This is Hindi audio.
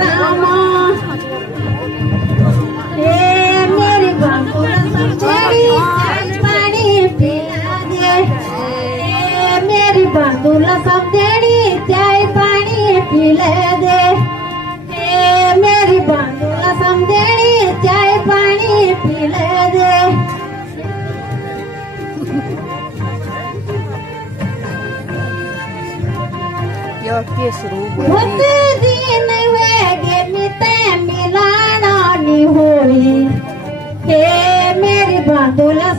रामा हे मेरी बांधूला समजेड़ी चाय पानी पिला दे हे मेरी बांधूला समजेड़ी चाय पानी पिला दे हे मेरी बांधूला समजेड़ी चाय पानी पिला दे होते दिन वेगे मिते मिलाना नी होई हे मेरी बांधूला